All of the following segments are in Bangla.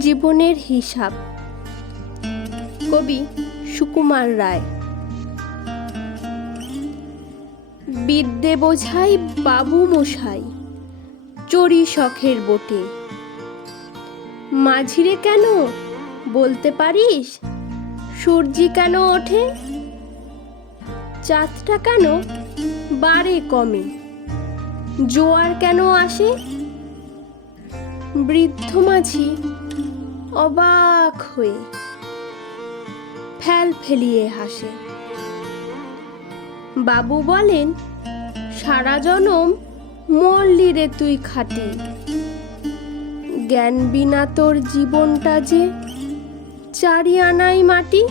জীবনের হিসাব। কবি সুকুমার রায়। বিদ্যে বোঝাই বাবু মশাই চড়ি শখের বটে। মাঝিরে কেন বলতে পারিস? সূর্যি কেন ওঠে? চাঁদটা কেন বারে কমে? জোয়ার কেন আসে? বৃদ্ধ মাঝি অবাক হয়ে ফেল ফেলিয়ে হাসে। বাবু বলেন, সারা জনম মরলি রে তুই খাটি। জ্ঞান বিনা তোর জীবনটা যে চারি আনাই মাটি।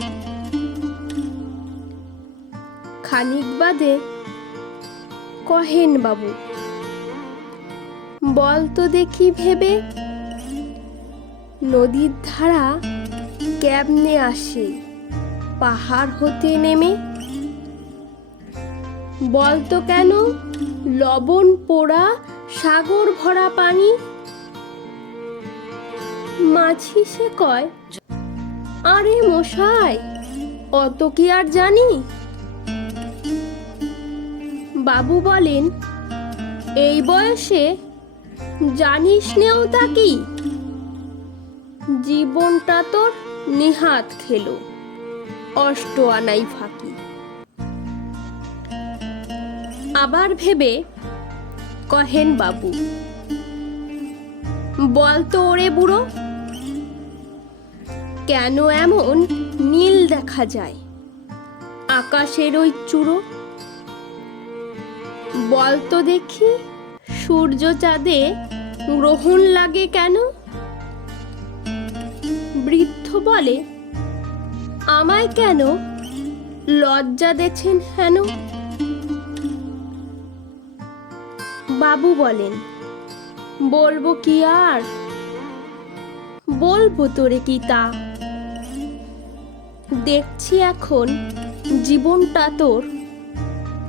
খানিক বাদে কহেন বাবু, বল তো দেখি ভেবে নদীর ধারা ক্যাবনে আসে? পাহাড় হতে নেমে? বল তো কেন? লবণ পোড়া সাগর ভরা পানি? মাঝি সে কয়, আরে মশাই, অত কি আর জানি? বাবু বলেন, এই বয়সে জানিস নেও তা কি? জীবনটা তোর নিহাত খেলো। অষ্ট আনাই ফাঁকি। আবার ভেবে কহেন বাবু, বল তো ওরে বুড়ো, কেন এমন নীল দেখা যায় আকাশের ওই চূড়ো? বল তো দেখি সূর্য চাঁদে গ্রহণ লাগে কেন? বৃদ্ধ বলে, আমায় কেন লজ্জা দেছেন হেন? বাবু বলেন, বলব কি আর? বলব তোরে কি তা? দেখছি এখন জীবনটা তোর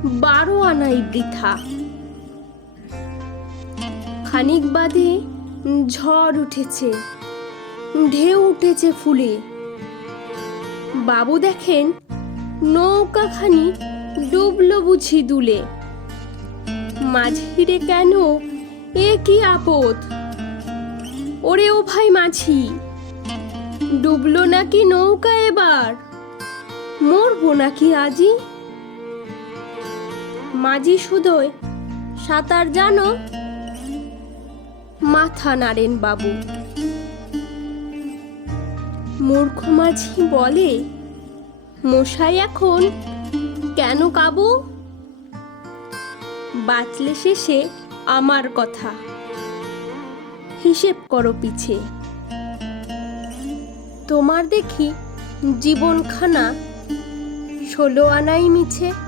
বারো আনাই বৃথা। খানিক বাদে ঝড় উঠেছে। ঢেউ উঠেছে ফুলে। বাবু দেখেন নৌকাখানি ডুবলো বুঝি দুলে। মাঝিরে কেন এ কি আপদ? ওরে ও ভাই মাঝি, ডুবলো নাকি নৌকা এবার? মরবো নাকি আজি? মাঝি শুধোয় সাঁতার জানো? মাথা নাড়েন বাবু। মূর্খ মাঝি বলে, মশাই এখন কেন কাবু? বাঁচলে শেষে আমার কথা। হিসেব করো পিছে। তোমার দেখি জীবনখানা ষোলো আনাই মিছে।